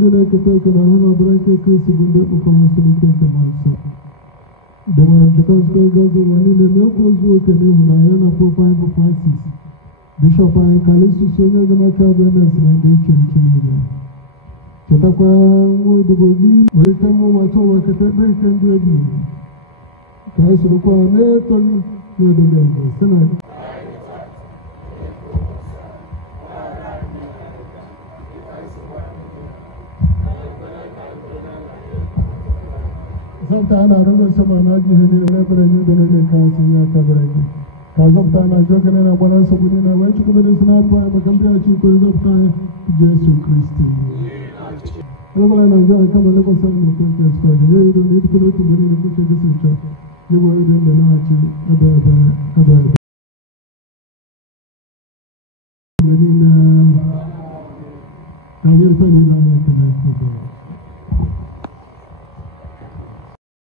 Nandina Kataka Hana Branke Kusubu Ukamasini Kentamansa. The one Japansko goes one in the Milkos work and Huna Profile for Francis. Bishop and Kalisu Sonia the Macabenas and the Church. Chatakwa Mudubogi, Welcome Watowa Kataka can do it. Kaisukwa Netoni, Yodoganga, Senate. Sometimes I don't know someone I give you never you don't get council your coverage. Kazaptana joking and I want to put in a way to come in not by a compare to Kazaptan, Jesus Christ. Hello, I know come a little son of the you don't need to go to many of the church. You were in the night about I will tell you